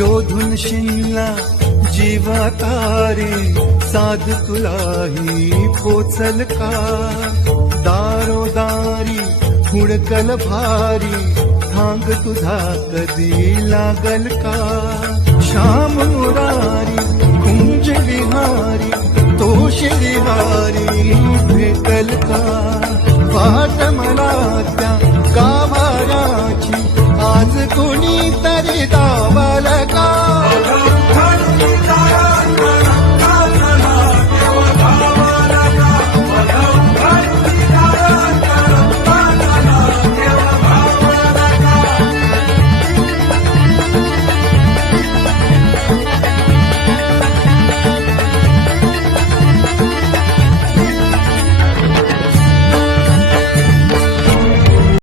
शोधून शिनला जीवा तारे साध तुलाही पोचल का दारोदारी हुडकल भारी थांग तुझा कधी लागल का श्याम मुरारी कुंज विहारी तो श्रीहारी भेटल का वाट मला त्या गाभाराची आज कोणी तरी